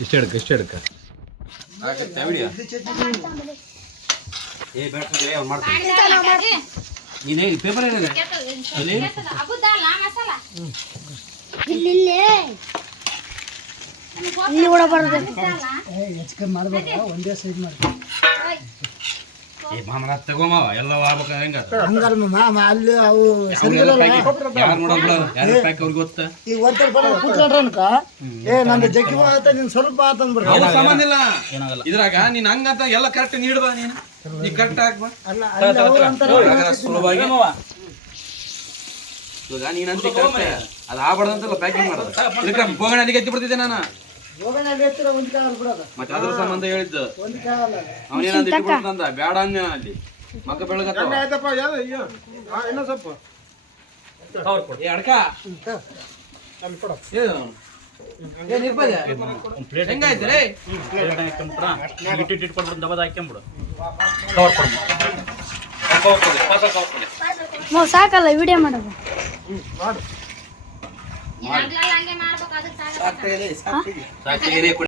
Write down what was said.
ಇಷ್ಟ ಹಿಡ್ಕ ನೀನೇ ಪೇಪರ್ ಏನಿದೆ ಇಲ್ಲಿ ಓಡಬಾರ್ದು ಒಂದೇ ಸೈಜ್ ಮಾಡ್ತಾರೆ ಮಾಮನ ತಗೋಮಾವ ಎಲ್ಲ ಆಗ್ಬೇಕು ಹೆಂಗ ಹಂಗಲ್ಲ ಮಾಮ ಅಲ್ಲಿ ಅವು ಗೊತ್ತ ಈಗ ಒಂದ್ ಕೂತ್ಕೊಂಡ್ರ ಅನ್ಕ ನಂದು ಜಗ್ಗಿ ಆತ ನೀನ್ ಸ್ವಲ್ಪ ಆತ ಅಂದ್ಬಿಡ್ರಿ ಸಂಬಂಧ ಇಲ್ಲ ಇದ್ರಾಗ ನೀನ್ ಹಂಗಂತ ಎಲ್ಲ ಕರೆಕ್ಟ್ ನೀಡ್ಬ ನೀ ಕರೆಕ್ಟ್ ಹಾಕ್ಬ ಸುಲಭವಾಗಿ ಇವಾಗ ನೀನಂತ ಕರೆಕ್ಟ್ ಅದು ಆಗ್ಬಾರ್ದಂತಲ್ಲ ಪ್ಯಾಕಿಂಗ್ ಮಾಡೋದು ಇದಕ್ಕೆ ಬೋಗಣ ಅಲ್ಲಿಗೆ ಎತ್ತಿ ಬಿಡ್ತಿದ್ದೆ ನಾನು ಮತ್ತೆ ಅದ್ರ ಸಂಬಂಧ ಹೇಳಿದ್ದು ಅವನೇನಂತ ಇಟ್ಬಿಡ್ತಂದ ಬೇಡ ಅಂದ ಅಲ್ಲಿ ಮಕ್ಕ ಬೆಳಗತ್ತವ ಅಡ್ಕ ಹೆಂಗಾಯ್ತು ರೇ ದಬದ ಹಾಕ್ಬಿಡು ಸಾಕಲ್ಲ ವಿಡಿಯೋ ಮಾಡೋದು ಸಾಕು